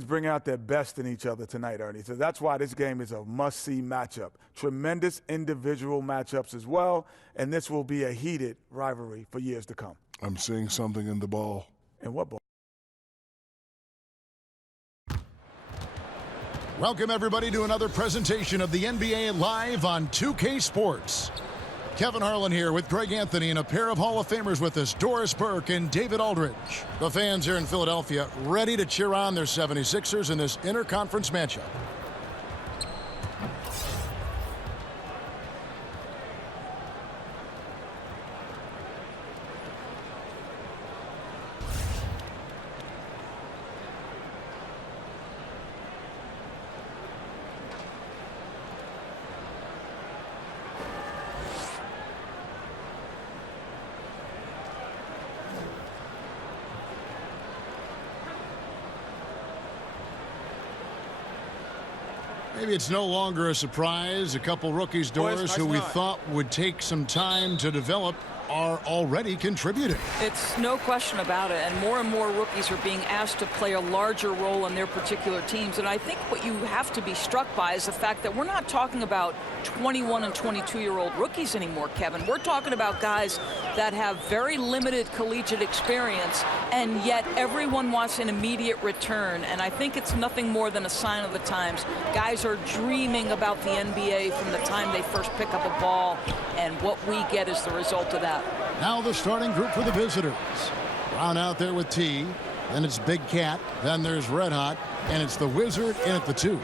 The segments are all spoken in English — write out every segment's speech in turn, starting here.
bring out their best in each other tonight, Ernie. So that's why this game is a must-see matchup. Tremendous individual matchups as well, and this will be a heated rivalry for years to come. I'm seeing something in the ball. And what ball? Welcome, everybody, to another presentation of the NBA Live on 2K Sports. Kevin Harlan here with Greg Anthony and a pair of Hall of Famers with us, Doris Burke and David Aldridge. The fans here in Philadelphia ready to cheer on their 76ers in this interconference matchup. Maybe it's no longer a surprise. A couple rookies, Doris, who we thought would take some time to develop, are already contributing. It's no question about it, and more rookies are being asked to play a larger role in their particular teams. And I think what you have to be struck by is the fact that we're not talking about 21 and 22-year-old rookies anymore, Kevin. We're talking about guys that have very limited collegiate experience, and yet everyone wants an immediate return. And I think it's nothing more than a sign of the times. Guys are dreaming about the NBA from the time they first pick up a ball, and what we get is the result of that. Now the starting group for the visitors. Brown out there with T. Then it's Big Cat. Then there's Red Hot. And it's the Wizard in at the 2.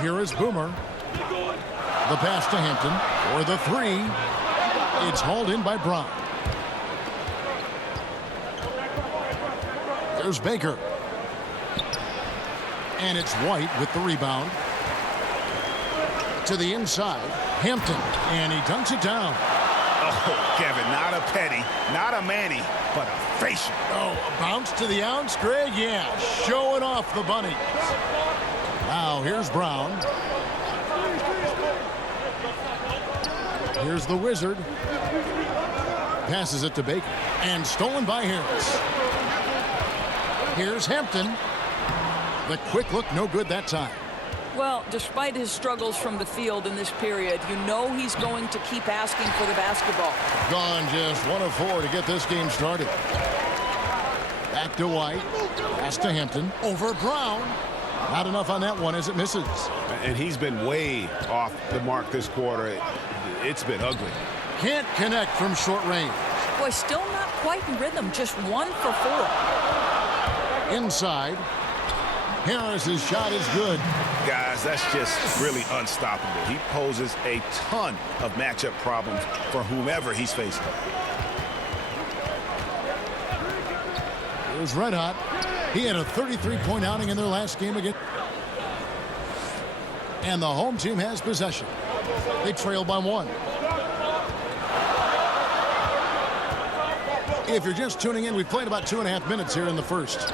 Here is Boomer. The pass to Hampton for the 3. It's hauled in by Brown. There's Baker. And it's White with the rebound. To the inside. Hampton. And he dunks it down. Oh, Kevin, not a Petty, not a Manny, but a facial. Oh, a bounce to the ounce, Greg? Yeah, showing off the bunnies. Now, here's Brown. Here's the Wizard. Passes it to Baker. And stolen by Harris. Here's Hampton. The quick look, no good that time. Well, despite his struggles from the field in this period, you know he's going to keep asking for the basketball. Gone just 1 of 4 to get this game started. Back to White. Pass to Hampton. Over Brown. Not enough on that one as it misses. And he's been way off the mark this quarter. It's been ugly. Can't connect from short range. Boy, still not quite in rhythm. Just 1 for 4. Inside. Harris's shot is good. Guys, that's just really unstoppable. He poses a ton of matchup problems for whomever he's facing. Here's Red Hot. He had a 33-point outing in their last game again. And the home team has possession. They trail by 1. If you're just tuning in, we've played about 2.5 minutes here in the first.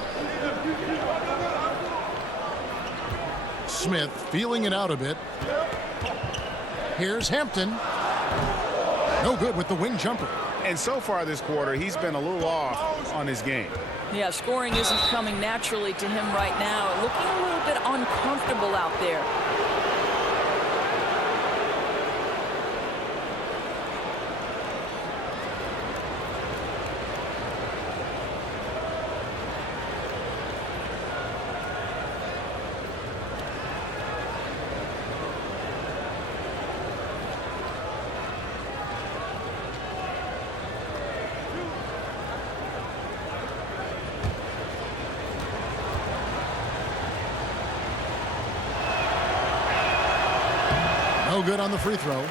Smith feeling it out a bit. Here's Hampton. No good with the wing jumper. And so far this quarter, he's been a little off on his game. Yeah, scoring isn't coming naturally to him right now. Looking a little bit uncomfortable out there. No good on the free throw.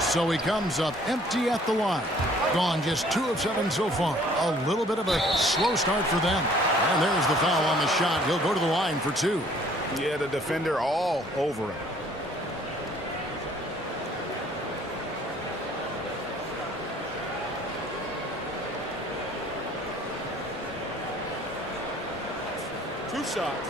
So he comes up empty at the line. Gone just 2 of 7 so far. A little bit of a slow start for them. And there's the foul on the shot. He'll go to the line for 2. Yeah, the defender all over him. 2 shots.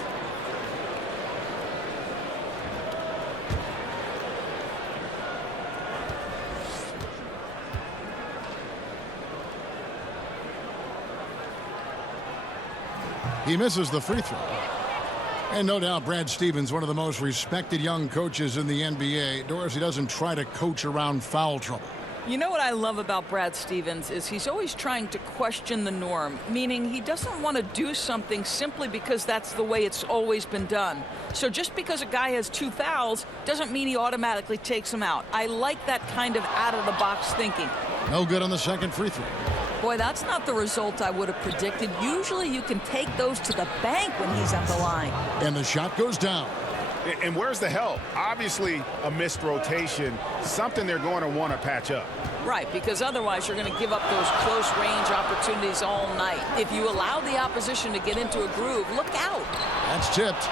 He misses the free throw. And no doubt Brad Stevens, one of the most respected young coaches in the NBA. Doris, he doesn't try to coach around foul trouble. You know what I love about Brad Stevens is he's always trying to question the norm, meaning he doesn't want to do something simply because that's the way it's always been done. So just because a guy has 2 fouls doesn't mean he automatically takes them out. I like that kind of out-of-the-box thinking. No good on the second free throw. Boy, that's not the result I would have predicted. Usually you can take those to the bank when he's at the line. And the shot goes down. And where's the help? Obviously, a missed rotation, something they're going to want to patch up. Right, because otherwise you're going to give up those close-range opportunities all night. If you allow the opposition to get into a groove, look out. That's tipped.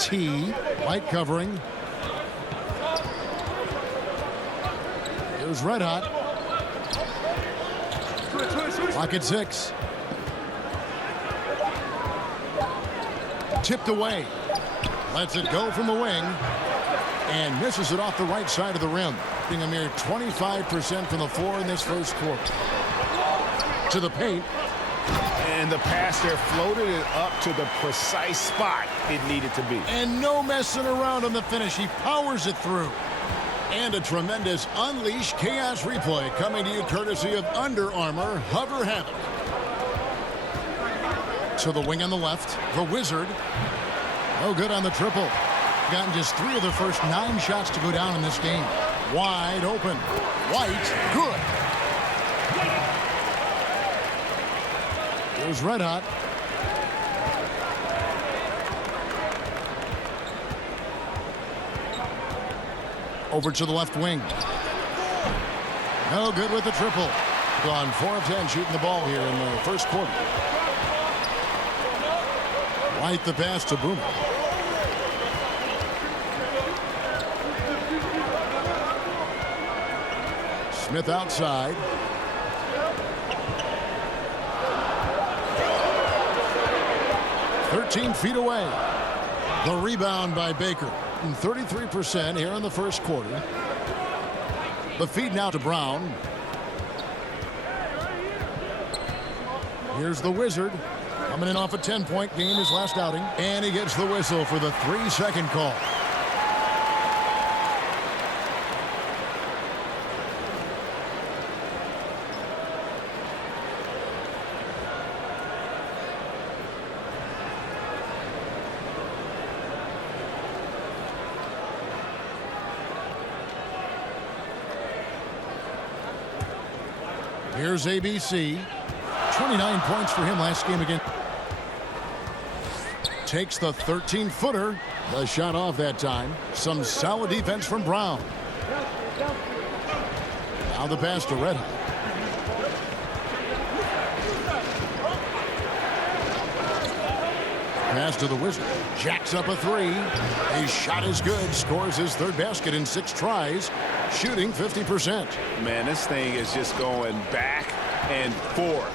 T, light covering. Here's Red Hot. Clock at 6. Tipped away. Lets it go from the wing. And misses it off the right side of the rim. Being a mere 25% from the floor in this first quarter. To the paint. And the pass there floated it up to the precise spot it needed to be. And no messing around on the finish. He powers it through. And a tremendous Unleash Chaos replay coming to you courtesy of Under Armour Hover Hammock. To the wing on the left, the Wizard. No good on the triple. Gotten just 3 of the first 9 shots to go down in this game. Wide open. White, good. There's Red Hot. Over to the left wing. No good with the triple. Gone 4 of 10 shooting the ball here in the first quarter. White the pass to Boomer. Smith outside. "13 feet away." The rebound by Baker. 33% here in the first quarter. The feed now to Brown. Here's the Wizard. Coming in off a 10-point game his last outing. And he gets the whistle for the 3-second call. Here's ABC. 29 points for him last game again. Takes the 13-footer. The shot off that time. Some solid defense from Brown. Now the pass to Red Hot. Pass to the Wizard. Jacks up a 3. His shot is good. Scores his 3rd basket in 6 tries. Shooting 50%. Man, this thing is just going back and forth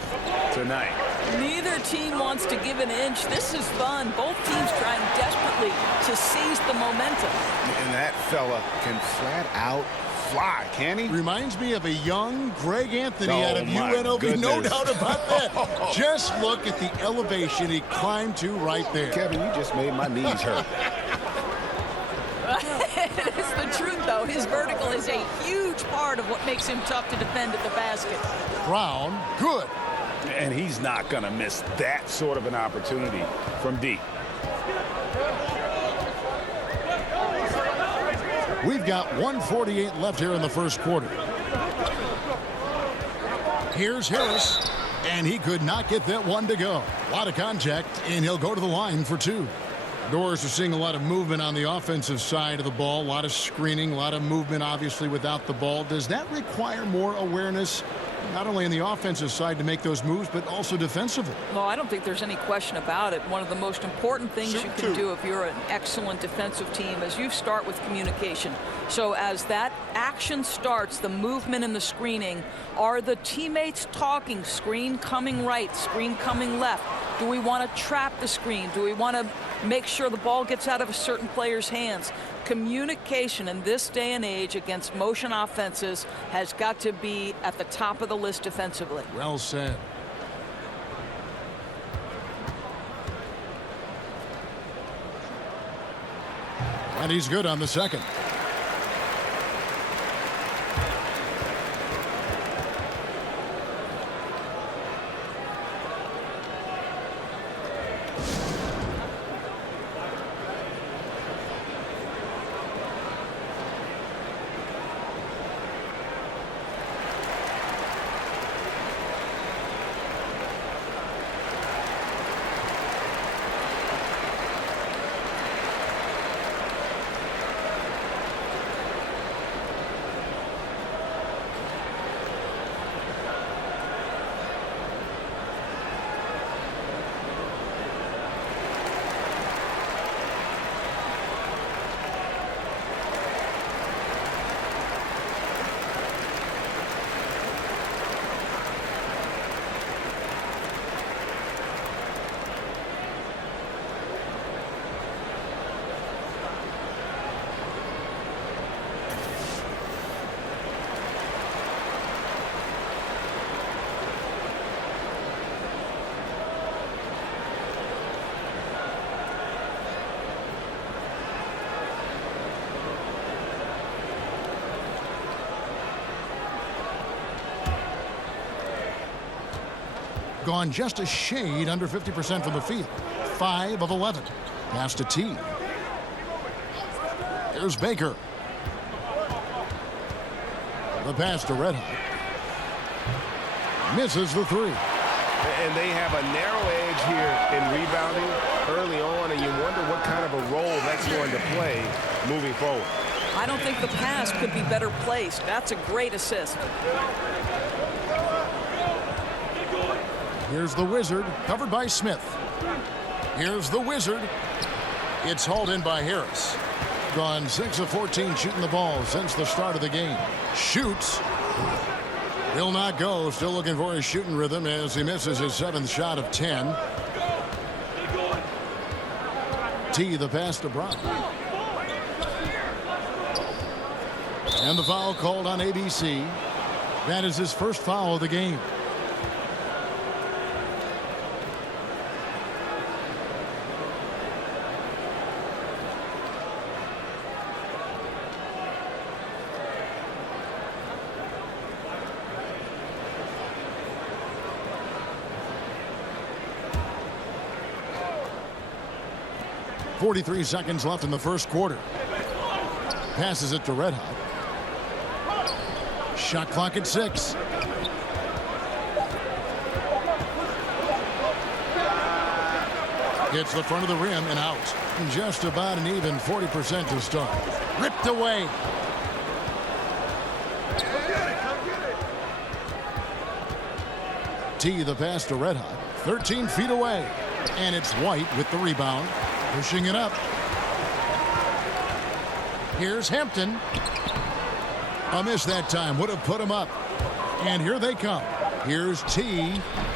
tonight. Neither team wants to give an inch. This is fun. Both teams trying desperately to seize the momentum. And that fella can flat out fly, can he? Reminds me of a young Greg Anthony out of UNLV. Goodness. No doubt about that. Just look at the elevation he climbed to right there. Kevin, you just made my knees hurt. It's the truth, though. His vertical is a huge part of what makes him tough to defend at the basket. Brown, good. And he's not going to miss that sort of an opportunity from deep. We've got 1:48 left here in the first quarter. Here's Harris, and he could not get that one to go. A lot of contact, and he'll go to the line for 2. Doors are seeing a lot of movement on the offensive side of the ball, a lot of screening, a lot of movement obviously without the ball. Does that require more awareness not only on the offensive side to make those moves, but also defensively. Well, I don't think there's any question about it. One of the most important things you can do if you're an excellent defensive team is you start with communication. So as that action starts, the movement and the screening, are the teammates talking? Screen coming right, screen coming left. Do we want to trap the screen? Do we want to make sure the ball gets out of a certain player's hands? Communication in this day and age against motion offenses has got to be at the top of the list defensively. Well said. And he's good on the second. Gone just a shade under 50% from the field. 5 of 11. Pass to T. Here's Baker. The pass to Red Hot. Misses the three. And they have a narrow edge here in rebounding early on, and you wonder what kind of a role that's going to play moving forward. I don't think the pass could be better placed. That's a great assist. Here's the Wizard, covered by Smith. Here's the Wizard. It's hauled in by Harris. Gone 6 of 14 shooting the ball since the start of the game. Shoots. Will not go. Still looking for his shooting rhythm as he misses his 7th shot of 10. T, the pass to Brown. And the foul called on ABC. That is his first foul of the game. .43 seconds left in the first quarter. Passes it to Red Hot. Shot clock at 6. Hits the front of the rim and out. Just about an even 40% to start. Ripped away. T, the pass to Red Hot. 13 feet away. And it's White with the rebound. Pushing it up. Here's Hampton. A miss that time. Would have put him up. And here they come. Here's T.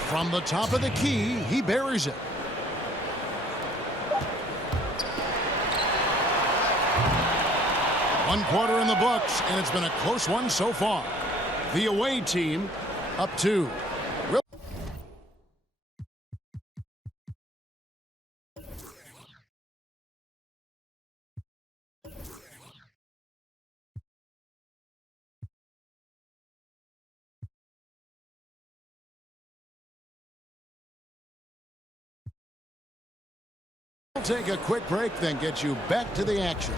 From the top of the key. He buries it. One quarter in the books, and it's been a close one so far. The away team up 2. We'll take a quick break, then get you back to the action.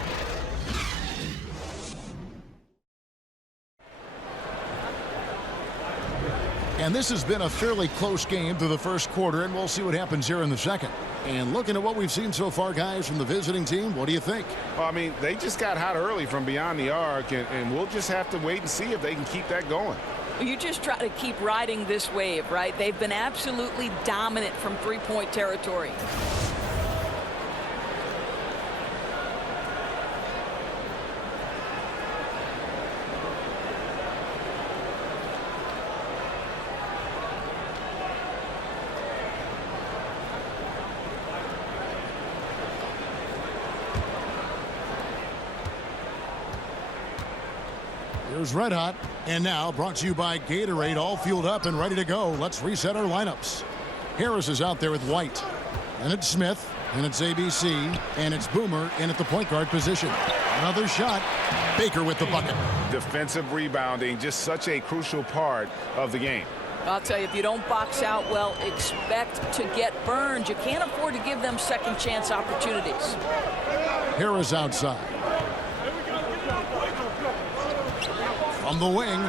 And this has been a fairly close game through the first quarter, and we'll see what happens here in the second. And looking at what we've seen so far, guys, from the visiting team, what do you think? Well, I mean, they just got hot early from beyond the arc, and we'll just have to wait and see if they can keep that going. You just try to keep riding this wave, right? They've been absolutely dominant from three-point territory. Here's Red Hot. And now brought to you by Gatorade, all fueled up and ready to go. Let's reset our lineups. Harris is out there with White. And it's Smith. And it's ABC. And it's Boomer in at the point guard position. Another shot. Baker with the bucket. Defensive rebounding, just such a crucial part of the game. I'll tell you, if you don't box out well, expect to get burned. You can't afford to give them second chance opportunities. Harris outside. From the wing,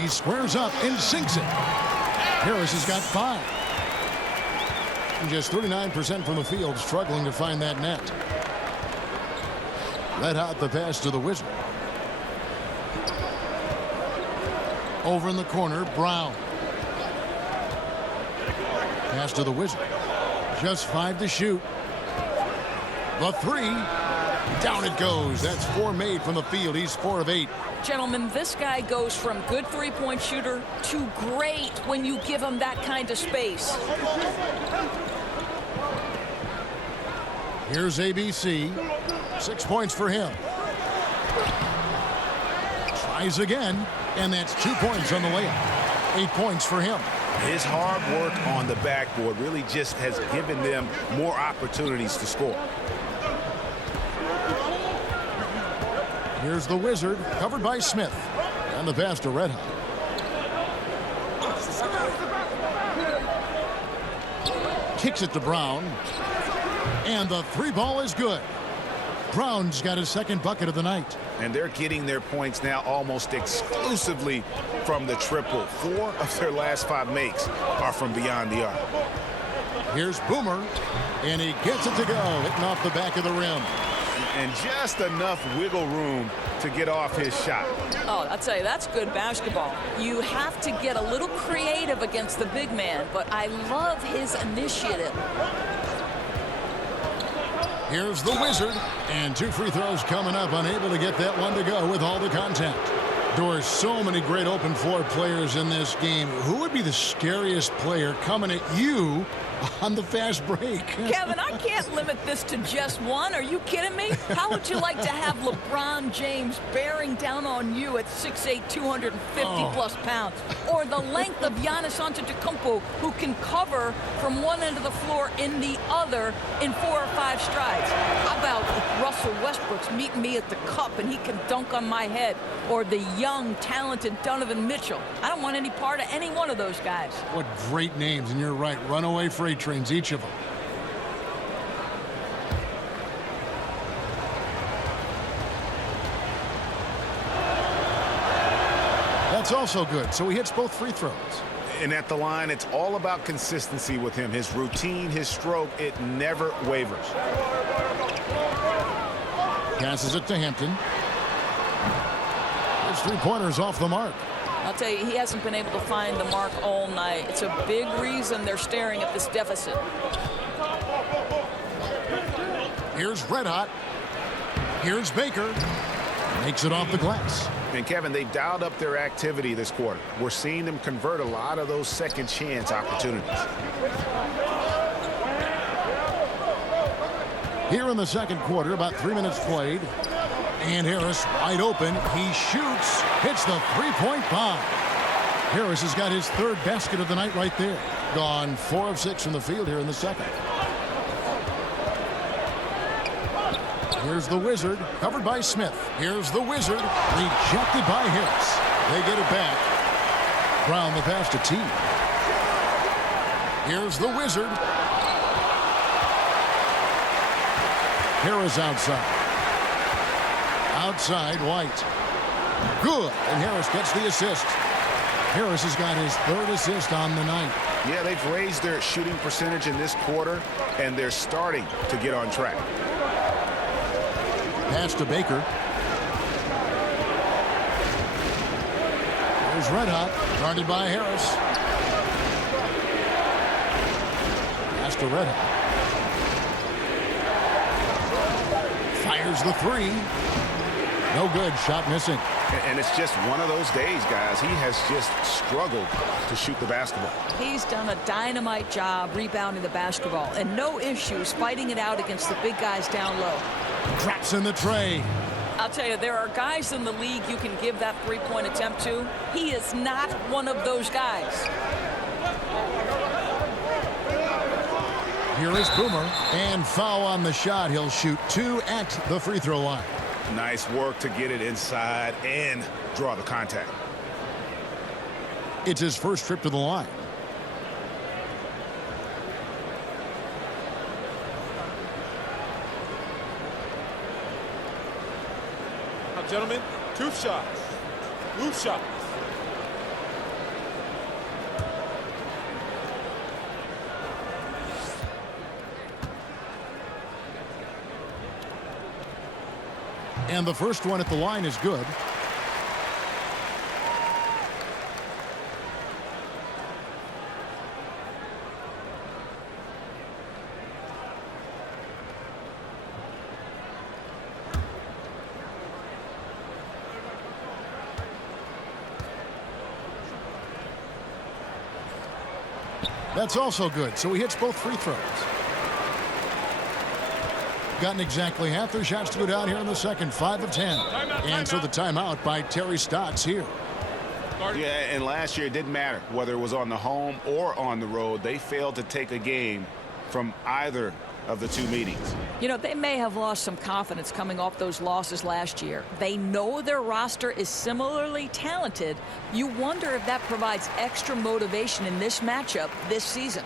he squares up and sinks it. Harris has got 5. Just 39% from the field, struggling to find that net. Red Hot the pass to the Wizard. Over in the corner, Brown. Pass to the Wizard. Just 5 to shoot. The 3. Down it goes. That's 4 made from the field. He's 4 of 8. Gentlemen, this guy goes from good three-point shooter to great when you give him that kind of space. Here's ABC. 6 points for him. Tries again, and that's 2 points on the layup. 8 points for him. His hard work on the backboard really just has given them more opportunities to score. Here's the Wizard, covered by Smith. And the pass to Red Hot. Kicks it to Brown. And the 3 ball is good. Brown's got his second bucket of the night. And they're getting their points now almost exclusively from the triple. 4 of their last 5 makes are from beyond the arc. Here's Boomer. And he gets it to go, hitting off the back of the rim. And just enough wiggle room to get off his shot. Oh, I'll tell you, that's good basketball. You have to get a little creative against the big man, but I love his initiative. Here's the Wizard. And 2 free throws coming up, unable to get that one to go with all the contact. There are so many great open floor players in this game. Who would be the scariest player coming at you on the fast break? Kevin, I can't limit this to just one. Are you kidding me? How would you like to have LeBron James bearing down on you at 6'8", 250-plus pounds? Or the length of Giannis Antetokounmpo, who can cover from one end of the floor in the other in 4 or 5 strides? How about Russell Westbrook's meeting me at the cup and he can dunk on my head? Or the young, talented Donovan Mitchell? I don't want any part of any one of those guys. What great names, and you're right. Runaway freight trains, each of them. That's also good. So he hits both free throws. And at the line, it's all about consistency with him. His routine, his stroke, it never wavers. Passes it to Hampton. His 3-pointers off the mark. I'll tell you, he hasn't been able to find the mark all night. It's a big reason they're staring at this deficit. Here's Red Hot. Here's Baker. Makes it off the glass. And Kevin, they've dialed up their activity this quarter. We're seeing them convert a lot of those second chance opportunities. Here in the second quarter, about 3 minutes played. And Harris wide open. He shoots, hits the 3-point bomb. Harris has got his 3rd basket of the night right there. Gone 4 of 6 from the field here in the second. Here's the Wizard, covered by Smith. Here's the Wizard, rejected by Harris. They get it back. Brown the pass to T. Here's the Wizard. Harris outside. Outside, White. Good, and Harris gets the assist. Harris has got his 3rd assist on the night. Yeah, they've raised their shooting percentage in this quarter, and they're starting to get on track. Pass to Baker. Here's Red Hot, guarded by Harris. Pass to Red Hot. Fires the three. No good. Shot missing. And it's just one of those days, guys. He has just struggled to shoot the basketball. He's done a dynamite job rebounding the basketball and no issues fighting it out against the big guys down low. Drops in the tray. I'll tell you, there are guys in the league you can give that three-point attempt to. He is not one of those guys. Here is Boomer. And foul on the shot. He'll shoot 2 at the free throw line. Nice work to get it inside and draw the contact. It's his first trip to the line. Now, gentlemen, 2 shots. Move shots. And the first one at the line is good. That's also good, so he hits both free throws. Gotten exactly half their shots to go down here in the second, 5 of 10. And so the timeout by Terry Stotts here. Yeah, and last year it didn't matter whether it was on the home or on the road. They failed to take a game from either of the 2 meetings. You know, they may have lost some confidence coming off those losses last year. They know their roster is similarly talented. You wonder if that provides extra motivation in this matchup this season.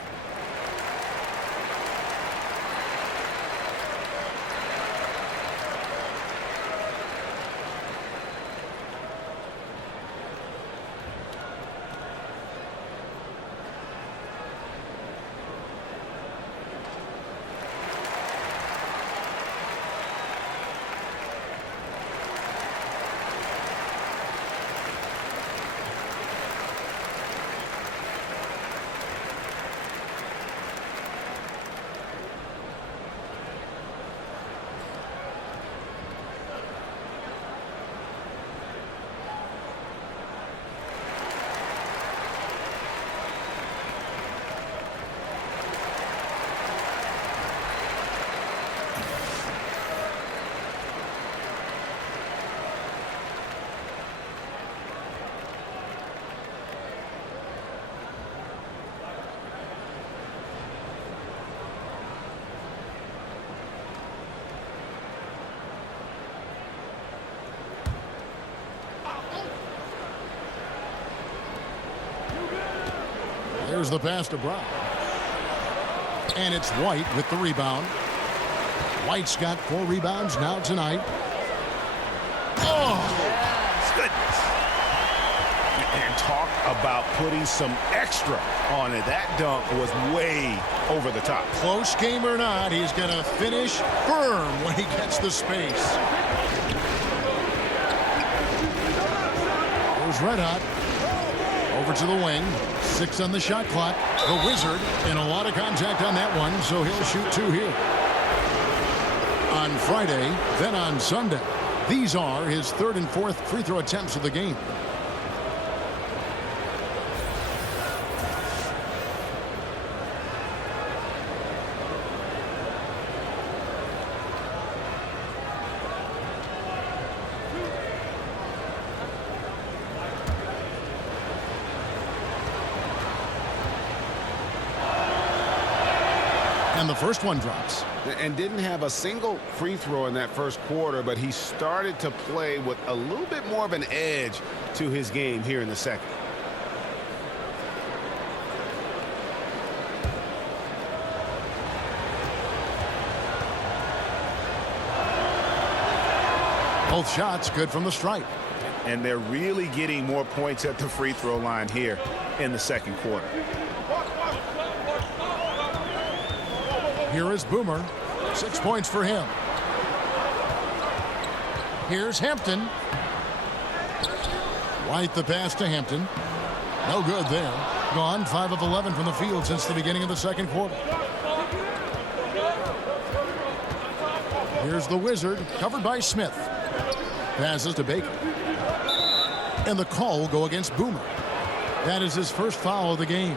There's the pass to Brown. And it's White with the rebound. White's got 4 rebounds now tonight. Oh, goodness. And talk about putting some extra on it. That dunk was way over the top. Close game or not, he's going to finish firm when he gets the space. There's Red Hot. Over to the wing. 6 on the shot clock. The Wizard, and a lot of contact on that one, so he'll shoot 2 here. On Friday, then on Sunday. These are his 3rd and 4th free throw attempts of the game. And the first one drops. And didn't have a single free throw in that first quarter, but he started to play with a little bit more of an edge to his game here in the second. Both shots good from the stripe. And they're really getting more points at the free throw line here in the second quarter. Here is Boomer. 6 points for him. Here's Hampton. White the pass to Hampton. No good there. Gone 5 of 11 from the field since the beginning of the second quarter. Here's the Wizard, covered by Smith. Passes to Baker. And the call will go against Boomer. That is his first foul of the game.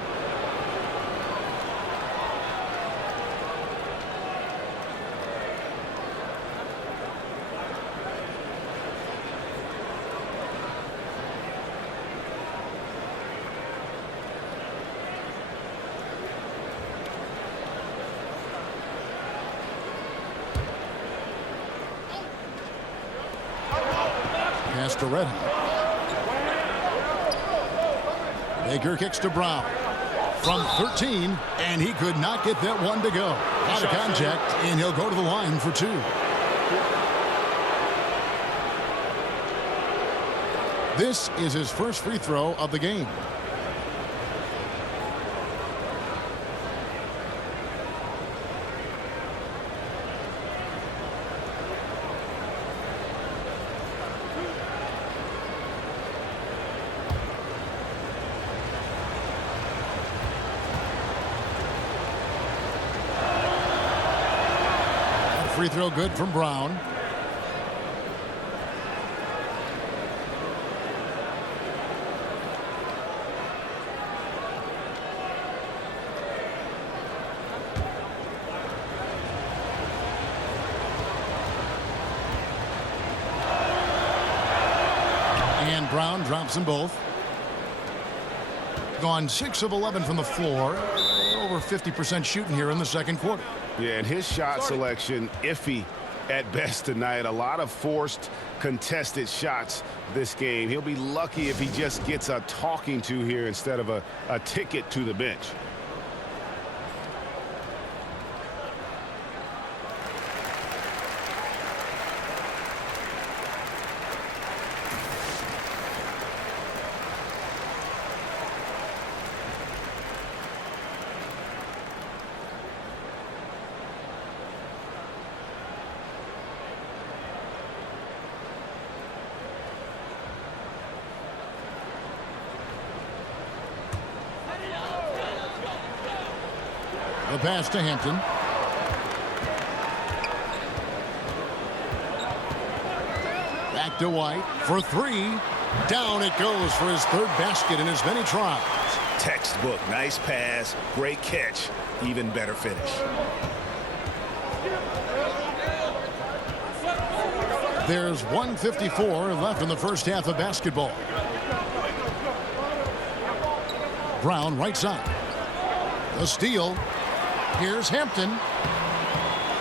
Pass to Red. Baker kicks to Brown. From 13, and he could not get that one to go. Out of contact, and he'll go to the line for 2. This is his first free throw of the game. Free throw good from Brown. And Brown drops them both. Gone 6 of 11 from the floor. Over 50% shooting here in the second quarter. Yeah, and his shot selection iffy at best tonight. A lot of forced, contested shots this game. He'll be lucky if he just gets a talking to here instead of a ticket to the bench. The pass to Hampton. Back to White for 3. Down it goes for his 3rd basket in as many tries. Textbook. Nice pass. Great catch. Even better finish. There's 1:54 left in the first half of basketball. Brown right side. The steal. Here's Hampton.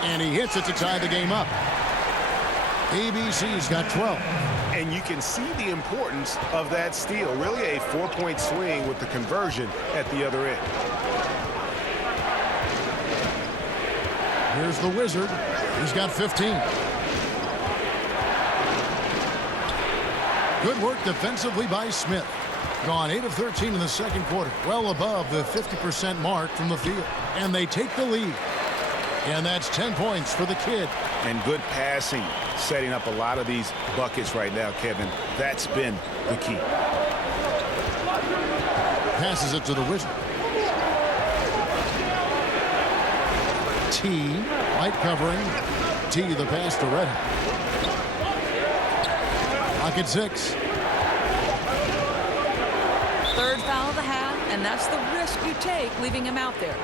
And he hits it to tie the game up. ABC's got 12. And you can see the importance of that steal. Really a 4-point swing with the conversion at the other end. Here's the Wizard. He's got 15. Good work defensively by Smith. Gone 8 of 13 in the second quarter. Well above the 50% mark from the field. And they take the lead. And that's 10 points for the kid. And good passing, setting up a lot of these buckets right now, Kevin. That's been the key. Passes it to the Wizard. T. White covering. T the pass to Red. Pocket 6. 3rd foul of the half, and that's the risk you take leaving him out there.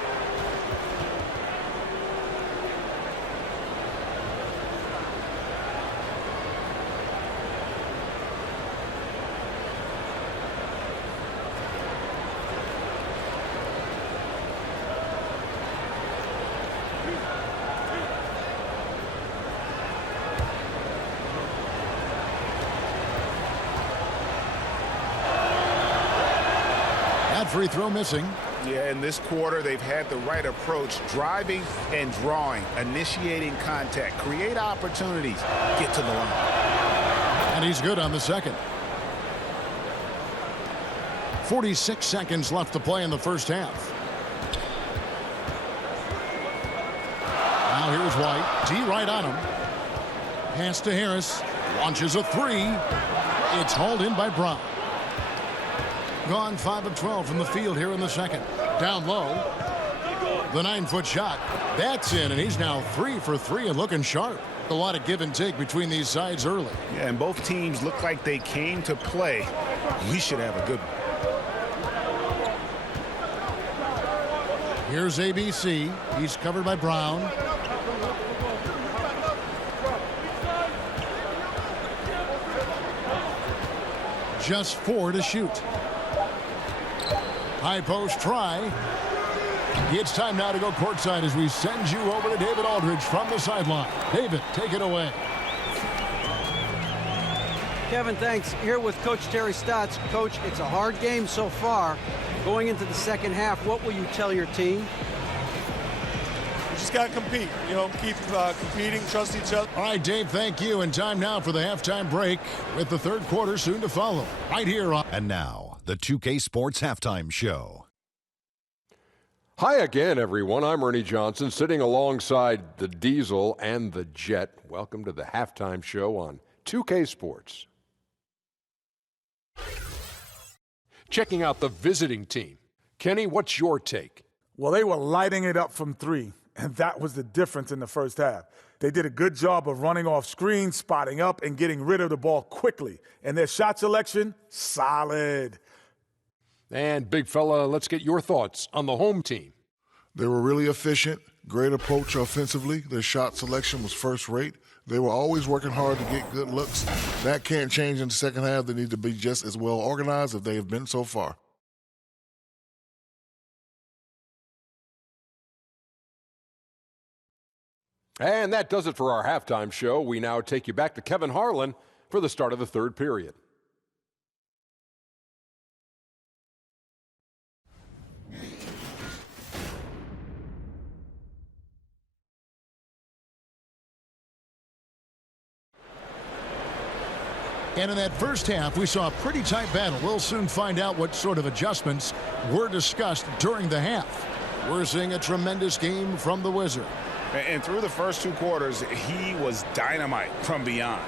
Free throw missing. Yeah, in this quarter, they've had the right approach, driving and drawing, initiating contact, create opportunities, get to the line. And he's good on the second. 46 seconds left to play in the first half. Now here's White. T right on him. Pass to Harris. Launches a 3. It's hauled in by Brown. Gone 5 of 12 from the field here in the second. Down low. The 9-foot shot. That's in, and he's now 3 for 3 and looking sharp. A lot of give and take between these sides early. Yeah, and both teams look like they came to play. We should have a good one. Here's ABC. He's covered by Brown. Just 4 to shoot. High post try. It's time now to go courtside as we send you over to David Aldridge from the sideline. David, take it away. Kevin, thanks. Here with Coach Terry Stotts. Coach, it's a hard game so far. Going into the second half, what will you tell your team? We just got to compete. You know, keep competing, trust each other. All right, Dave, thank you. And time now for the halftime break with the third quarter soon to follow. Right here on. And now, the 2K Sports Halftime Show. Hi again, everyone. I'm Ernie Johnson, sitting alongside the Diesel and the Jet. Welcome to the halftime show on 2K Sports. Checking out the visiting team. Kenny, what's your take? Well, they were lighting it up from 3, and that was the difference in the first half. They did a good job of running off screens, spotting up, and getting rid of the ball quickly. And their shot selection, solid. And big fella, let's get your thoughts on the home team. They were really efficient, great approach offensively. Their shot selection was first rate. They were always working hard to get good looks. That can't change in the second half. They need to be just as well organized as they have been so far. And that does it for our halftime show. We now take you back to Kevin Harlan for the start of the third period. And in that first half, we saw a pretty tight battle. We'll soon find out what sort of adjustments were discussed during the half. We're seeing a tremendous game from the Wizard. And through the first 2 quarters, he was dynamite from beyond.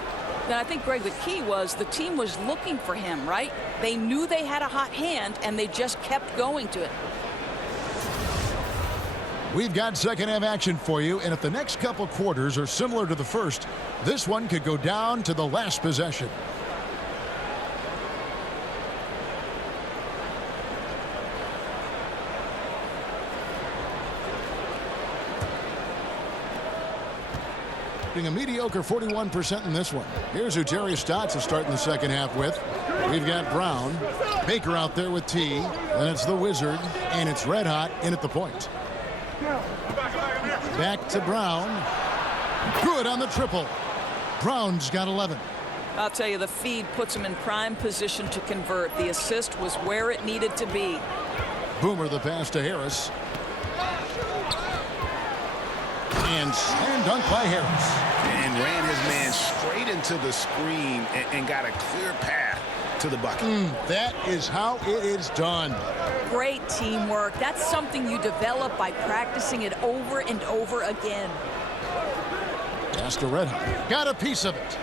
And I think, Greg, the key was the team was looking for him, right? They knew they had a hot hand, and they just kept going to it. We've got second half action for you, and if the next couple quarters are similar to the first, this one could go down to the last possession. A mediocre 41% in this one. Here's who Terry Stotts is starting the second half with. We've got Brown, Baker out there with T, then it's the Wizard, and it's red hot in at the point. Back to Brown. Good on the triple. Brown's got 11. I'll tell you, the feed puts him in prime position to convert. The assist was where it needed to be. Boomer the pass to Harris. And slam dunk by Harris. And ran his man straight into the screen and got a clear path to the bucket. That is how it is done. Great teamwork. That's something you develop by practicing it over and over again. Pass to Redhot. Got a piece of it.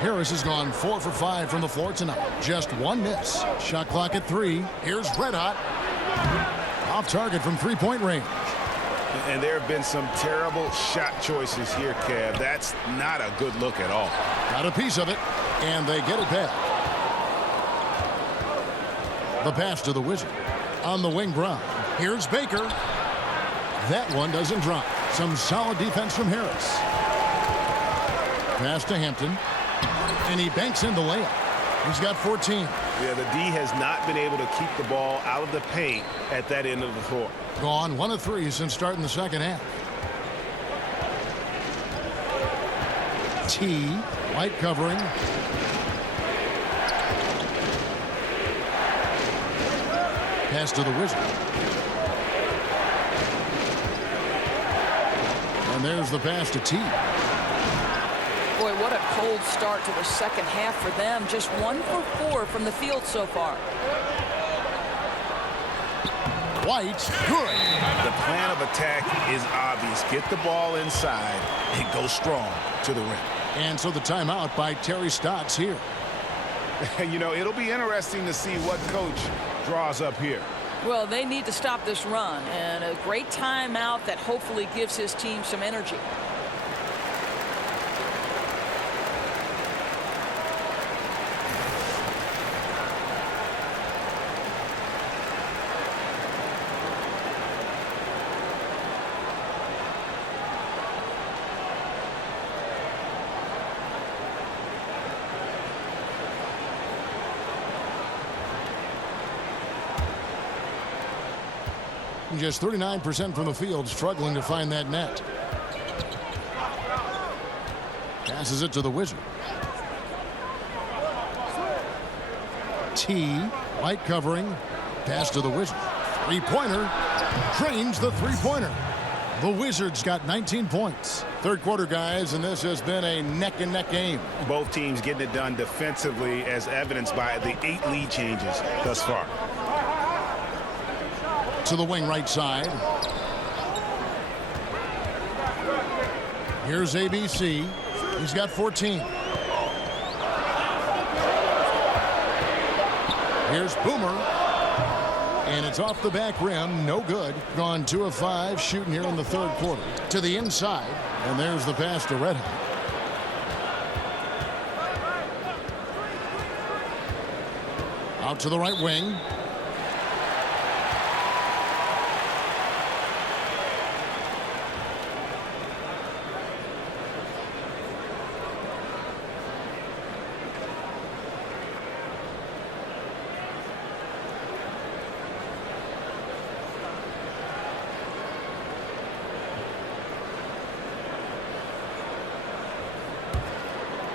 Harris has gone 4 for 5 from the floor tonight. Just 1 miss. Shot clock at 3. Here's Redhot. Off target from 3-point range. And there have been some terrible shot choices here, Kev. That's not a good look at all. Got a piece of it, and they get it back. The pass to the Wizard. On the wing, Brown. Here's Baker. That one doesn't drop. Some solid defense from Harris. Pass to Hampton. And he banks in the layup. He's got 14. Yeah, the D has not been able to keep the ball out of the paint at that end of the floor. Gone 1 of 3 since starting the second half. T. White covering. Pass to the Wizard. And there's the pass to T. Boy, what a cold start to the second half for them. Just 1 for 4 from the field so far. White, good. The plan of attack is obvious. Get the ball inside and go strong to the rim. And so the timeout by Terry Stotts here. You know, it'll be interesting to see what coach draws up here. Well, they need to stop this run, and a great timeout that hopefully gives his team some energy. Just 39% from the field, struggling to find that net. Passes it to the Wizard. T, light covering, pass to the Wizard. Three-pointer, drains the three-pointer. The Wizards got 19 points. Third quarter, guys, and this has been a neck-and-neck game. Both teams getting it done defensively, as evidenced by the 8 lead changes thus far. To the wing right side. Here's ABC. He's got 14. Here's Boomer. And it's off the back rim. No good. Gone 2 of 5 shooting here in the third quarter. To the inside. And there's the pass to Red Hot. Out to the right wing.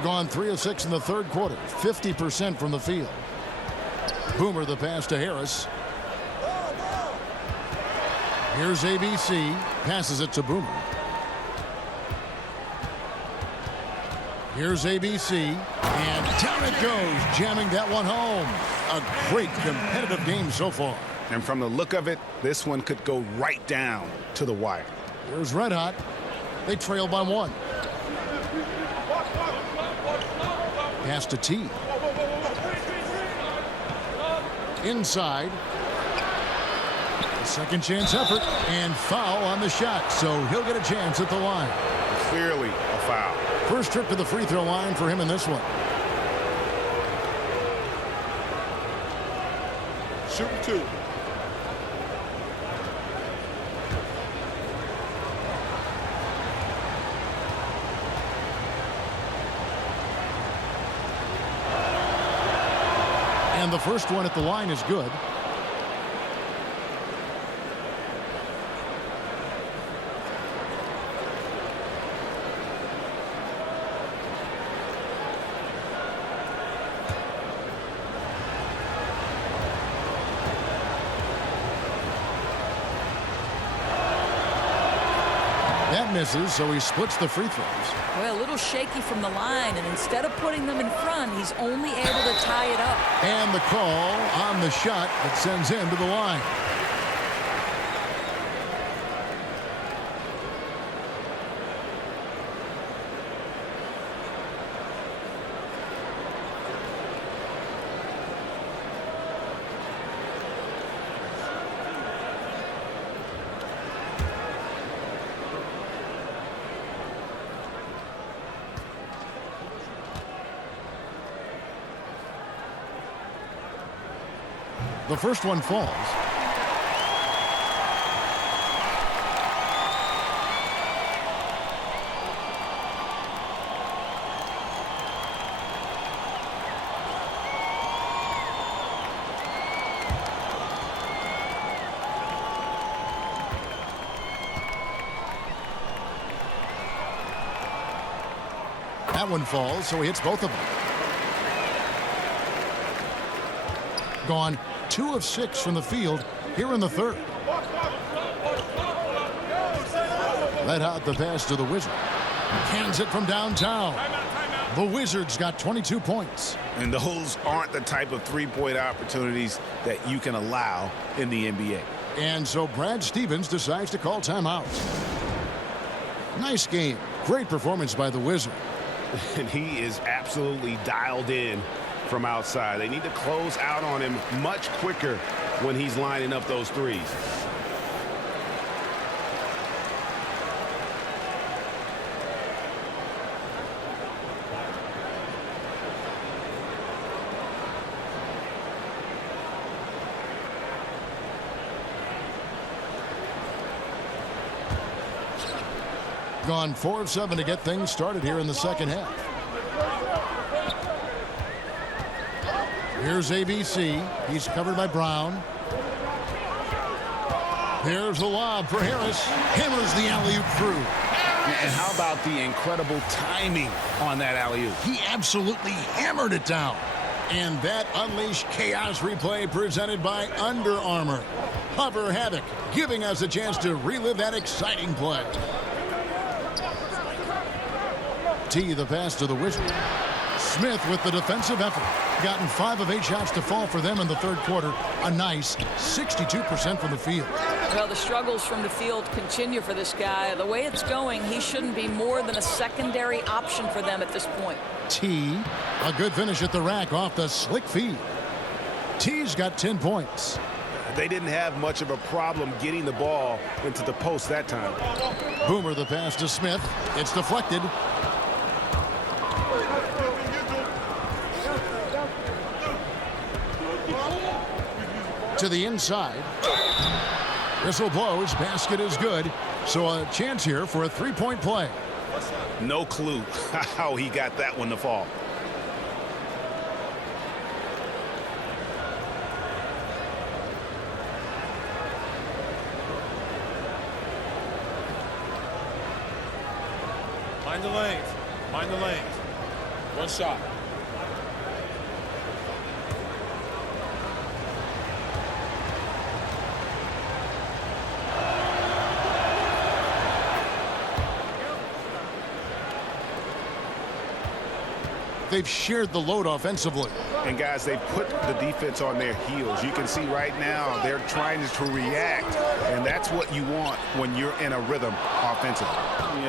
Gone 3 of 6 in the third quarter. 50% from the field. Boomer the pass to Harris. Here's ABC. Passes it to Boomer. Here's ABC. And down it goes. Jamming that one home. A great competitive game so far. And from the look of it, this one could go right down to the wire. Here's Red Hot. They trail by 1. Pass to T. Inside. Second chance effort and foul on the shot, so he'll get a chance at the line. Clearly a foul. First trip to the free throw line for him in this one. Shooting 2. And the first one at the line is good. That misses, so he splits the free throws. Well, a little shaky from the line, and instead of putting them in front, he's only able to tie it up. And the call on the shot that sends him to the line. The first one falls. That one falls, so he hits both of them. Gone 2 of 6 from the field here in the third. Let out the pass to the Wizard. Hands it from downtown. The Wizards got 22 points. And those aren't the type of three-point opportunities that you can allow in the NBA. And so Brad Stevens decides to call timeout. Nice game. Great performance by the Wizard. And he is absolutely dialed in from outside. They need to close out on him much quicker when he's lining up those threes. Gone 4 of 7 to get things started here in the second half. Here's ABC. He's covered by Brown. Here's the lob for Harris. Hammers the alley-oop through. And how about the incredible timing on that alley-oop? He absolutely hammered it down. And that unleashed chaos replay presented by Under Armour. Hover Havoc, giving us a chance to relive that exciting play. T, the pass to the Wizard. Smith with the defensive effort. Gotten 5 of 8 shots to fall for them in the third quarter. A nice 62% from the field. Well, the struggles from the field continue for this guy. The way it's going, he shouldn't be more than a secondary option for them at this point. T, a good finish at the rack off the slick feed. T's got 10 points. They didn't have much of a problem getting the ball into the post that time. Boomer the pass to Smith. It's deflected. To the inside. Whistle blows. Basket is good. So a chance here for a three-point play. No clue how he got that one to fall. Mind the lanes. Mind the lanes. One shot. They've shared the load offensively. And guys, they put the defense on their heels. You can see right now they're trying to react, and that's what you want when you're in a rhythm offensively.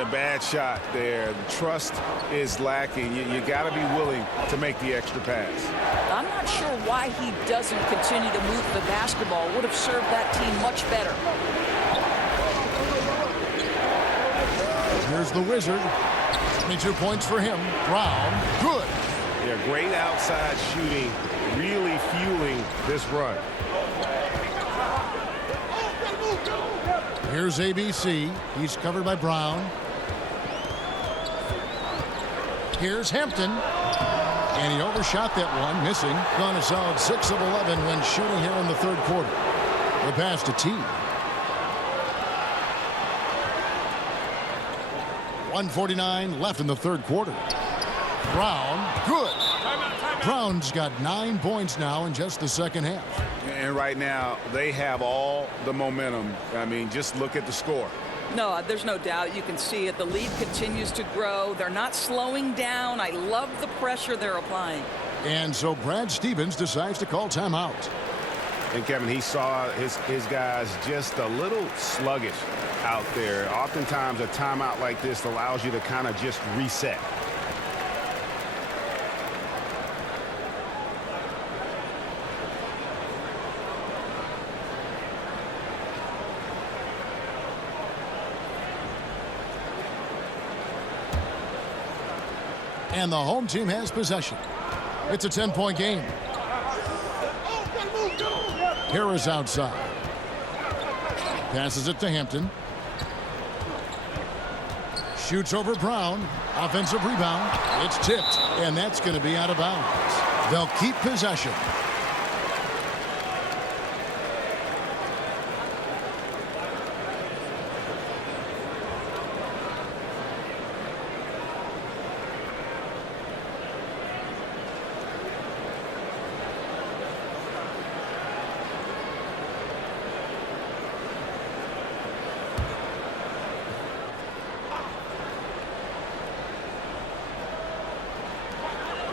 A bad shot there. The trust is lacking. You got to be willing to make the extra pass. I'm not sure why he doesn't continue to move the basketball. Would have served that team much better. Here's the Wizard. 22 points for him. Brown, good. Yeah, great outside shooting, really fueling this run. Here's ABC. He's covered by Brown. Here's Hampton. And he overshot that one, missing. Gone a solid 6 of 11 when shooting here in the third quarter. The pass to T. 1:49 left in the third quarter. Brown, good. Brown's got 9 points now in just the second half. And right now, they have all the momentum. I mean, just look at the score. No, there's no doubt. You can see it. The lead continues to grow. They're not slowing down. I love the pressure they're applying. And so Brad Stevens decides to call timeout. And Kevin, he saw his guys just a little sluggish out there. Oftentimes a timeout like this allows you to kind of just reset. And the home team has possession. It's a 10-point game. Harris outside. Passes it to Hampton. Shoots over Brown. Offensive rebound. It's tipped, and that's going to be out of bounds. They'll keep possession.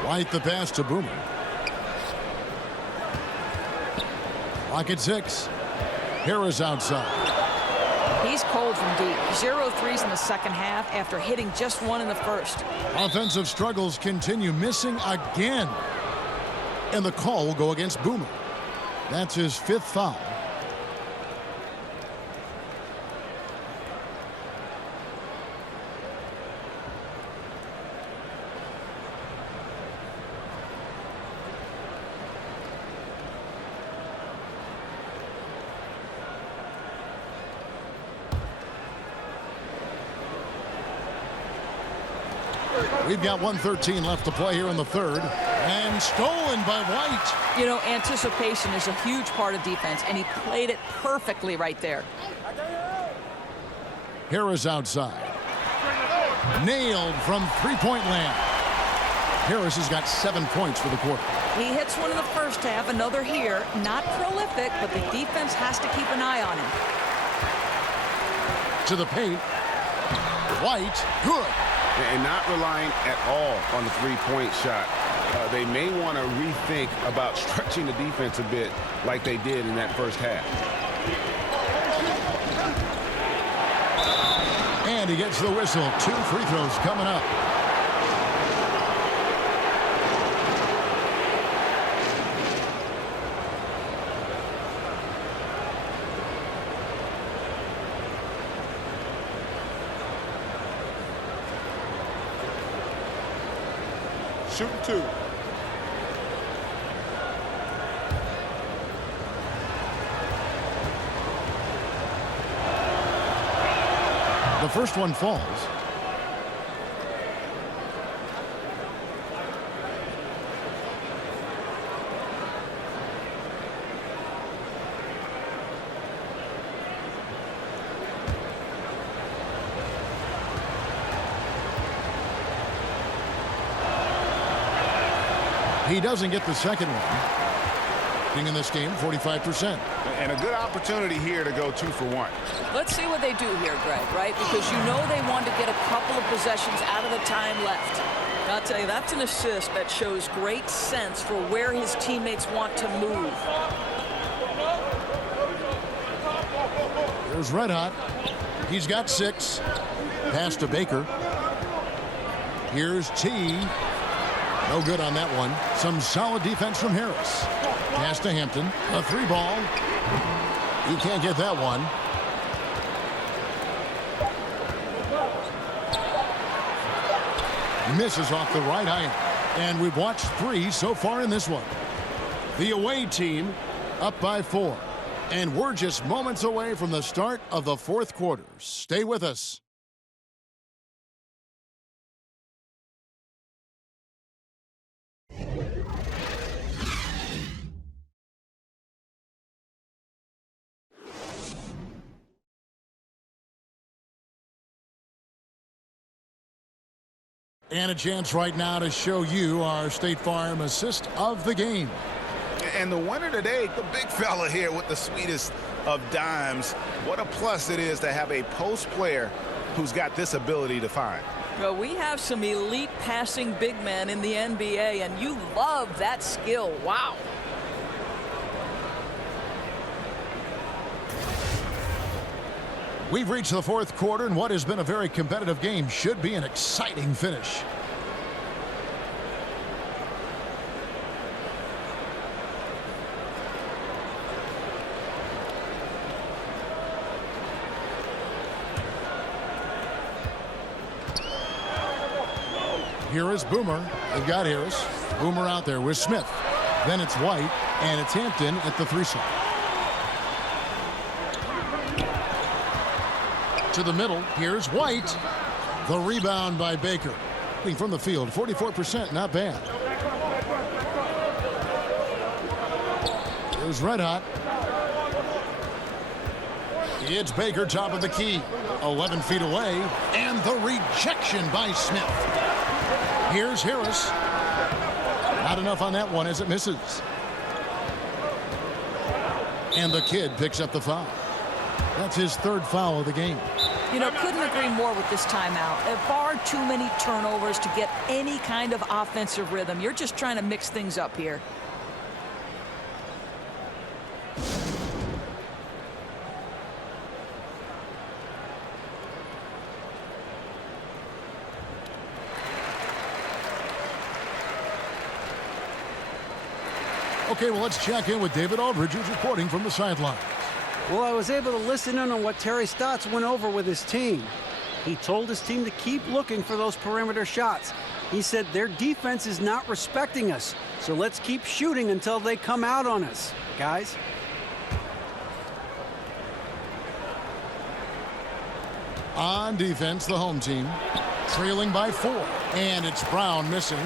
White the pass to Boomer. Clock at 6. Harris outside. He's cold from deep. 0 threes in the second half after hitting just 1 in the first. Offensive struggles continue, missing again. And the call will go against Boomer. That's his 5th foul. We've got 1:13 left to play here in the 3rd. And stolen by White. You know, anticipation is a huge part of defense, and he played it perfectly right there. Harris outside. Nailed from three-point land. Harris has got 7 points for the quarter. He hits one in the first half, another here. Not prolific, but the defense has to keep an eye on him. To the paint. White, good. And not relying at all on the three-point shot. They may want to rethink about stretching the defense a bit like they did in that first half. And he gets the whistle. 2 free throws coming up. Shooting 2. The first one falls. He doesn't get the second one. Being in this game, 45%. And a good opportunity here to go 2 for 1. Let's see what they do here, Greg, right? Because you know they want to get a couple of possessions out of the time left. I'll tell you, that's an assist that shows great sense for where his teammates want to move. There's Red Hot. He's got 6. Pass to Baker. Here's T. No good on that one. Some solid defense from Harris. Pass to Hampton. A 3-ball. He can't get that one. Misses off the right iron. And we've watched 3 so far in this one. The away team up by 4. And we're just moments away from the start of the 4th quarter. Stay with us. And a chance right now to show you our State Farm assist of the game. And the winner today, the big fella here with the sweetest of dimes. What a plus it is to have a post player who's got this ability to find. Well, we have some elite passing big men in the NBA, and you love that skill. Wow. We've reached the 4th quarter, and what has been a very competitive game should be an exciting finish. Here is Boomer. They've got Harris. Boomer out there with Smith. Then it's White, and it's Hampton at the 3 slot. To the middle, here's White. The rebound by Baker. From the field, 44%, not bad. There's Red Hot. It's Baker, top of the key. 11 feet away, and the rejection by Smith. Here's Harris. Not enough on that one as it misses. And the kid picks up the foul. That's his 3rd foul of the game. You know, couldn't agree more with this timeout. Far too many turnovers to get any kind of offensive rhythm. You're just trying to mix things up here. Okay, well, let's check in with David Aldridge, who's reporting from the sideline. Well, I was able to listen in on what Terry Stotts went over with his team. He told his team to keep looking for those perimeter shots. He said their defense is not respecting us, so let's keep shooting until they come out on us, guys. On defense, the home team trailing by 4, and it's Brown missing.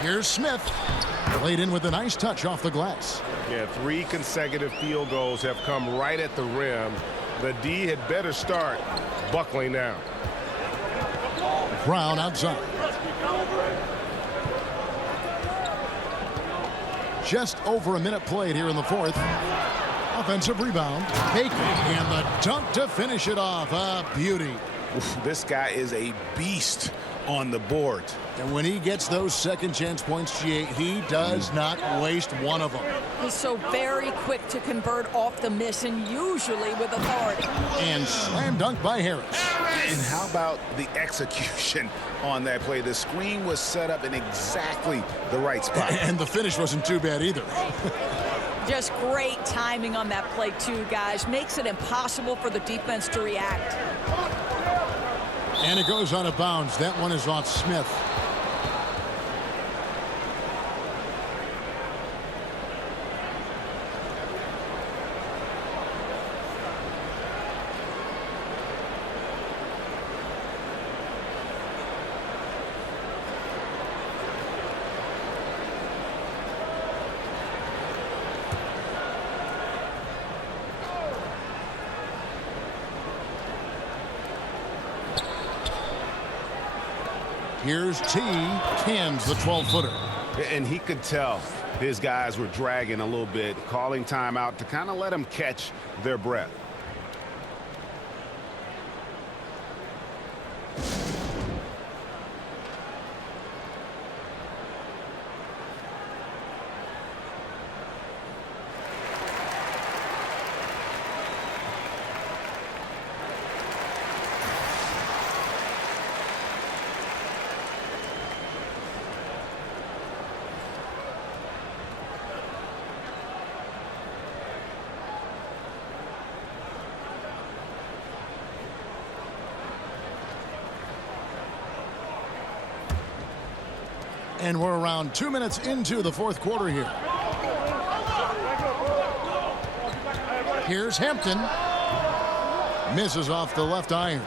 Here's Smith, laid in with a nice touch off the glass. Yeah, 3 consecutive field goals have come right at the rim. The D had better start buckling down. Brown outside. Just over a minute played here in the 4th. Offensive rebound. Baker, and the dunk to finish it off. A beauty. This guy is a beast on the board. And when he gets those second chance points, GA, he does not waste one of them. He's so very quick to convert off the miss, and usually with authority. And slam dunk by Harris. And how about the execution on that play? The screen was set up in exactly the right spot. And the finish wasn't too bad either. Just great timing on that play, too, guys. Makes it impossible for the defense to react. And it goes out of bounds. That one is off Smith. Here's T. Cans the 12-footer. And he could tell his guys were dragging a little bit, calling timeout to kind of let them catch their breath. And we're around 2 minutes into the 4th quarter here. Here's Hampton. Misses off the left iron.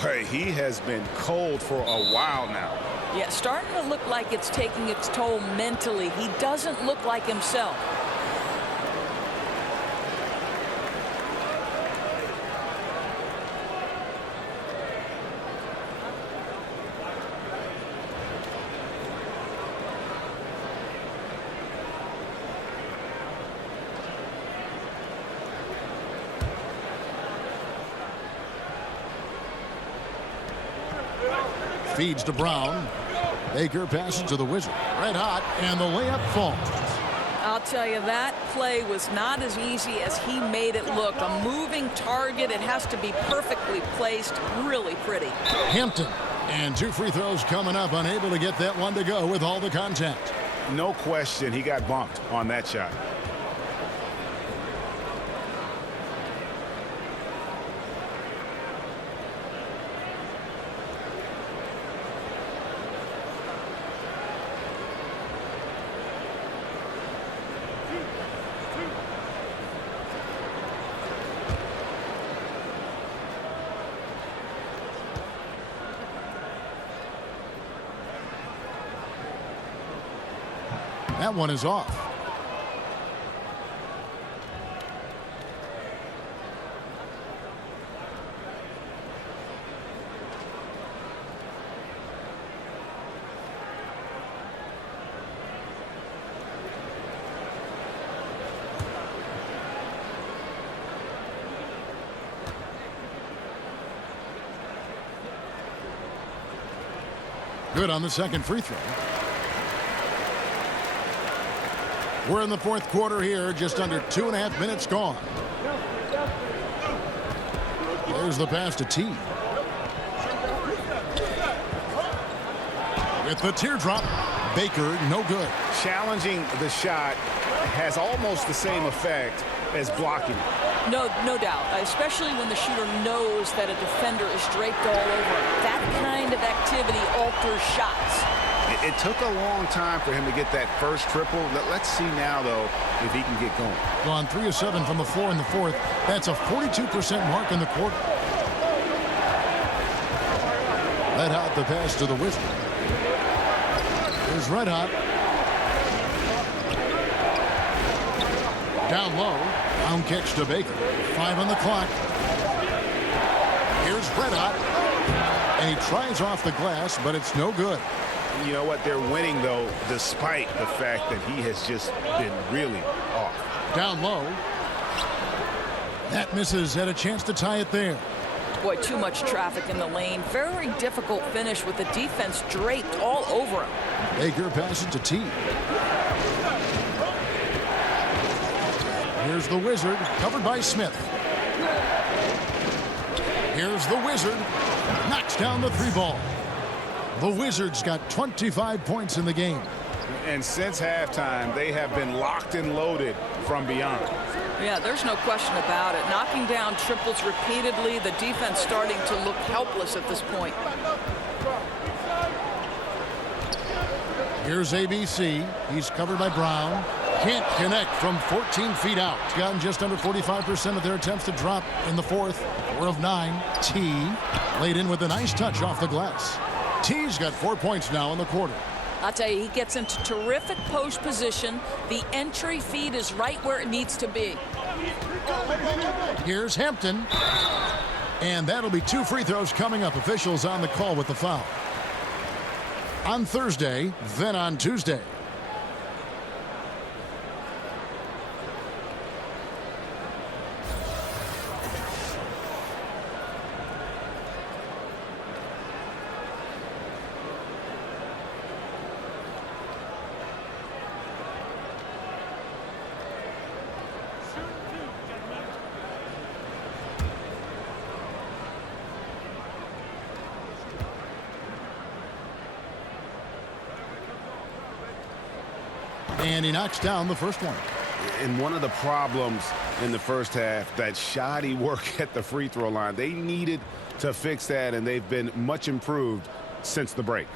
Boy, he has been cold for a while now. Yeah, starting to look like it's taking its toll mentally. He doesn't look like himself. Feeds to Brown. Baker passes to the Wizard. Red hot, and the layup falls. I'll tell you, that play was not as easy as he made it look. A moving target. It has to be perfectly placed. Really pretty. Hampton. And 2 free throws coming up. Unable to get that one to go with all the contact. No question, he got bumped on that shot. That one is off. Good on the second free throw. We're in the 4th quarter here, just under 2.5 minutes gone. There's the pass to T. With the teardrop, Baker, no good. Challenging the shot has almost the same effect as blocking. No doubt, especially when the shooter knows that a defender is draped all over him. That kind of activity alters shots. It took a long time for him to get that first triple. Let's see now, though, if he can get going. Gone 3 of 7 from the floor in the fourth. That's a 42% mark in the quarter. Red Hot the pass to the Wizard. Here's Red Hot. Down low. Down catch to Baker. 5 on the clock. Here's Red Hot. And he tries off the glass, but it's no good. You know what? They're winning, though, despite the fact that he has just been really off. Down low. That misses. Had a chance to tie it there. Boy, too much traffic in the lane. Very difficult finish with the defense draped all over him. Baker passes to T. Here's the Wizard, covered by Smith. Here's the Wizard. Knocks down the 3-ball. The Wizards got 25 points in the game. And since halftime, they have been locked and loaded from beyond. Yeah, there's no question about it. Knocking down triples repeatedly, the defense starting to look helpless at this point. Here's ABC. He's covered by Brown. Can't connect from 14 feet out. He's gotten just under 45% of their attempts to drop in the fourth. 4 of 9. T laid in with a nice touch off the glass. T's got 4 points now in the quarter. I'll tell you, he gets into terrific post position. The entry feed is right where it needs to be. Here's Hampton. And that'll be 2 free throws coming up. Officials on the call with the foul. On Thursday, then on Tuesday. And he knocks down the first one. And one of the problems in the first half, that shoddy work at the free throw line. They needed to fix that, and they've been much improved since the break.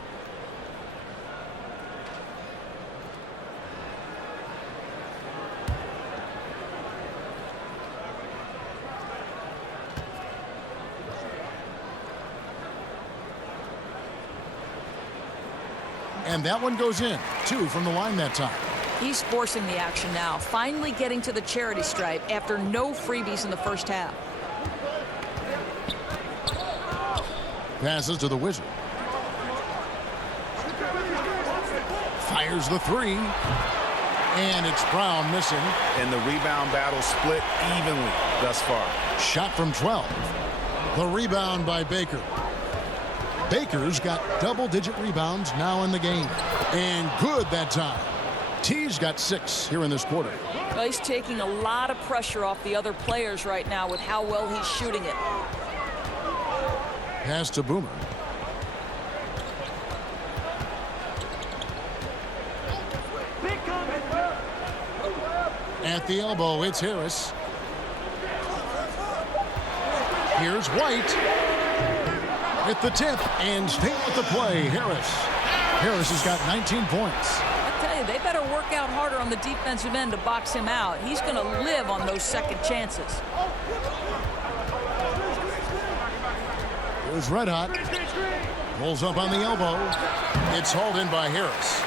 And that one goes in. 2 from the line that time. He's forcing the action now, finally getting to the charity stripe after no freebies in the first half. Passes to the Wizard. Fires the 3. And it's Brown missing. And the rebound battle split evenly thus far. Shot from 12. The rebound by Baker. Baker's got double-digit rebounds now in the game. And good that time. T's got 6 here in this quarter. Well, he's taking a lot of pressure off the other players right now with how well he's shooting it. Pass to Boomer. At the elbow, it's Harris. Here's White. At the tip, and stay with the play, Harris. Harris has got 19 points. I tell you, they better work out harder on the defensive end to box him out. He's going to live on those second chances. Here's Red Hot. Rolls up on the elbow. It's hauled in by Harris.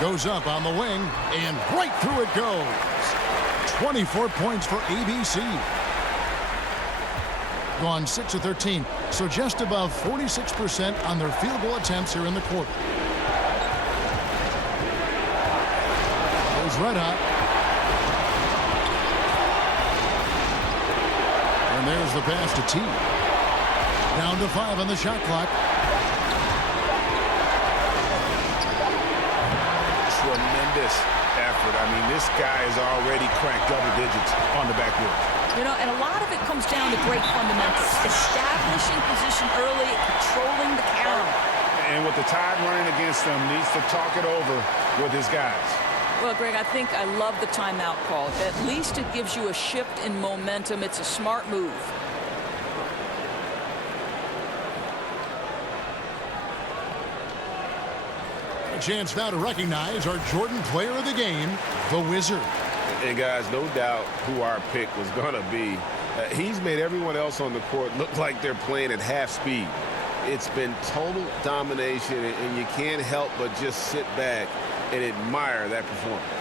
Goes up on the wing, and right through it goes. 24 points for ABC. Gone 6 of 13, so just above 46% on their field goal attempts here in the quarter. There's Red Hot. And there's the pass to T. Down to 5 on the shot clock. Tremendous effort. I mean, this guy has already cracked double digits on the backboard. You know, and a lot of it comes down to great fundamentals. Establishing position early, controlling the count. And with the tide running against them, needs to talk it over with his guys. Well, Greg, I think I love the timeout call. At least it gives you a shift in momentum. It's a smart move. A chance now to recognize our Jordan player of the game, the Wizard. And guys, no doubt who our pick was going to be. He's made everyone else on the court look like they're playing at half speed. It's been total domination, and you can't help but just sit back and admire that performance.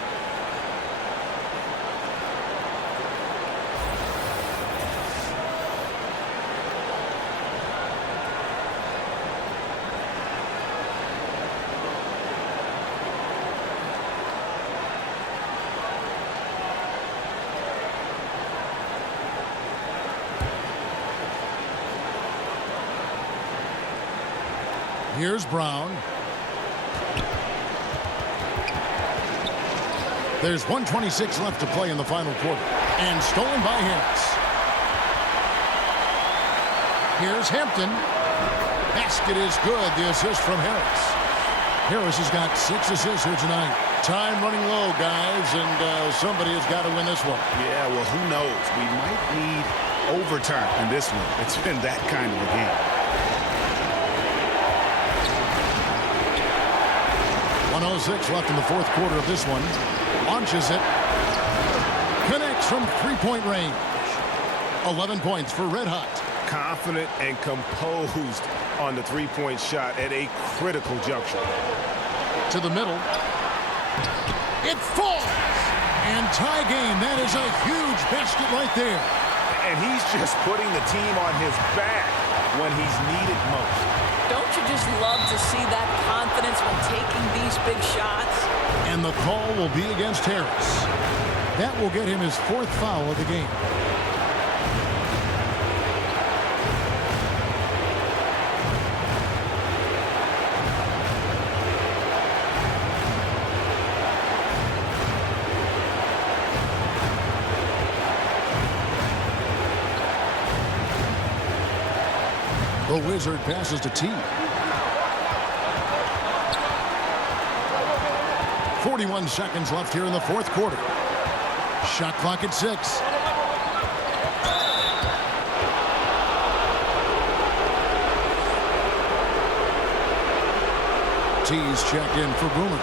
Here's Brown. There's 1:26 left to play in the final quarter. And stolen by Harris. Here's Hampton. Basket is good. The assist from Harris. Harris has got 6 assists here tonight. Time running low, guys, and somebody has got to win this one. Yeah, well, who knows? We might need overtime in this one. It's been that kind of a game. 1:06 left in the fourth quarter of this one. Launches it. Connects from three-point range. 11 points for Red Hot. Confident and composed on the three-point shot at a critical juncture. To the middle. It falls. And tie game. That is a huge basket right there. And he's just putting the team on his back when he's needed most. Don't you just love to see that confidence when taking these big shots? And the call will be against Harris. That will get him his 4th foul of the game. The Wizard passes to T. 41 seconds left here in the fourth quarter. Shot clock at 6. T's checked in for Boomer.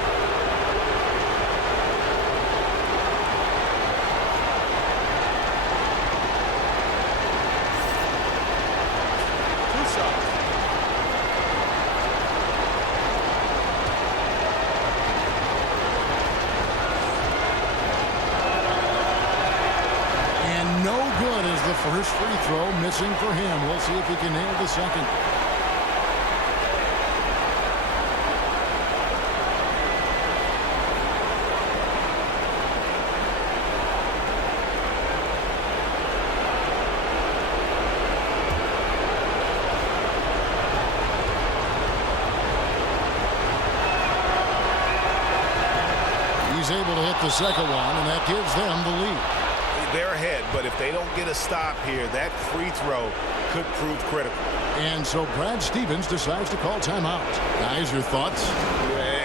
First free throw missing for him. We'll see if he can nail the second. He's able to hit the second one, and that gives them the lead. They're ahead, but if they don't get a stop here, that free throw could prove critical. And so Brad Stevens decides to call timeout. Guys, your thoughts?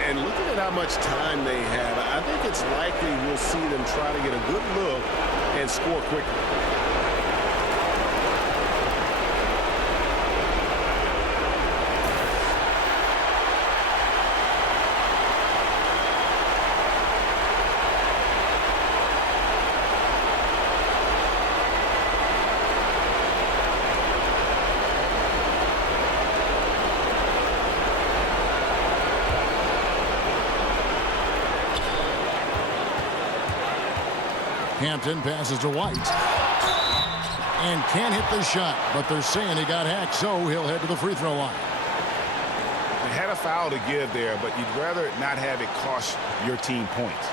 And looking at how much time they have, I think it's likely we'll see them try to get a good look and score quickly. Hampton passes to White. And can't hit the shot, but they're saying he got hacked, so he'll head to the free throw line. They had a foul to give there, but you'd rather not have it cost your team points.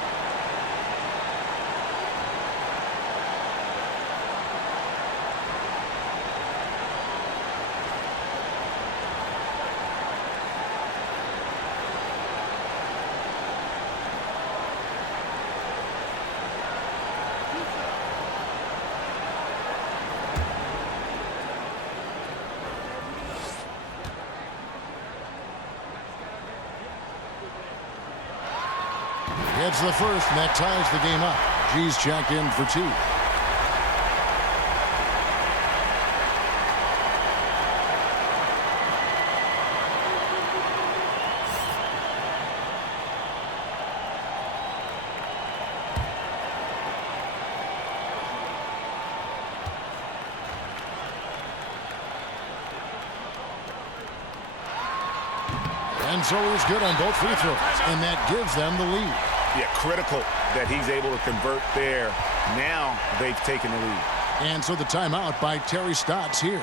It's the first, and that ties the game up. G's checked in for T. And so he's good on both free throws, and that gives them the lead. Yeah, critical that he's able to convert there. Now they've taken the lead. And so the timeout by Terry Stotts here.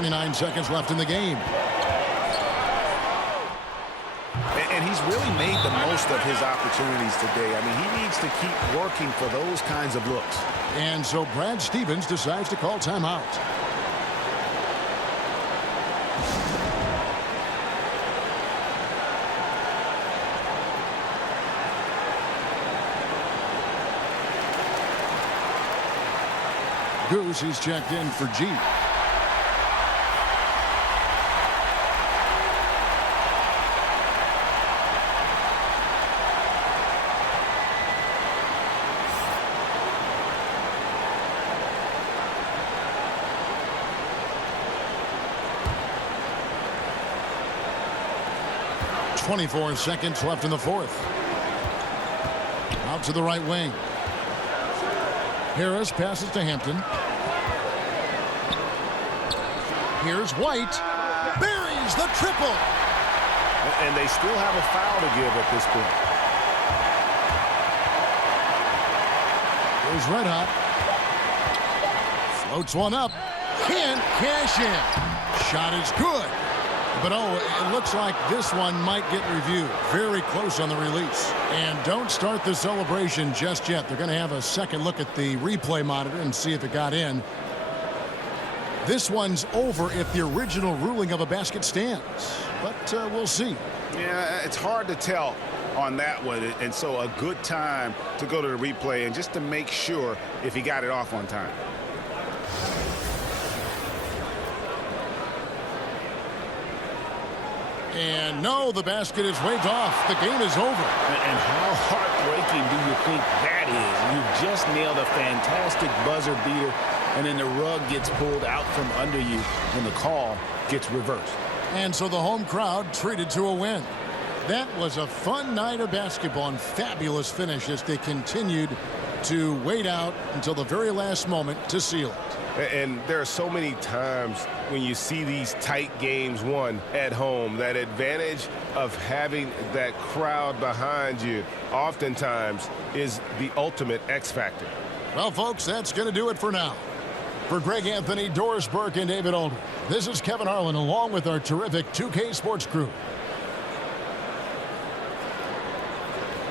.29 seconds left in the game. And he's really made the most of his opportunities today. I mean, he needs to keep working for those kinds of looks. And so Brad Stevens decides to call timeout. Goose is checked in for G. .24 seconds left in the fourth. Out to the right wing. Harris passes to Hampton. Here's White. Buries the triple. And they still have a foul to give at this point. Here's Red Hot. Floats one up. Can't cash in. Shot is good. But, it looks like this one might get reviewed. Very close on the release. And don't start the celebration just yet. They're going to have a second look at the replay monitor and see if it got in. This one's over if the original ruling of a basket stands. But we'll see. Yeah, it's hard to tell on that one. And so a good time to go to the replay and just to make sure if he got it off on time. And no, the basket is waved off. The game is over. And how heartbreaking do you think that is? You just nailed a fantastic buzzer beater, and then the rug gets pulled out from under you, and the call gets reversed. And so the home crowd treated to a win. That was a fun night of basketball and fabulous finish as they continued to wait out until the very last moment to seal it. And there are so many times when you see these tight games won at home, that advantage of having that crowd behind you oftentimes is the ultimate X factor. Well, folks, that's going to do it for now. For Greg Anthony, Doris Burke, and David Aldridge, this is Kevin Harlan along with our terrific 2K Sports crew.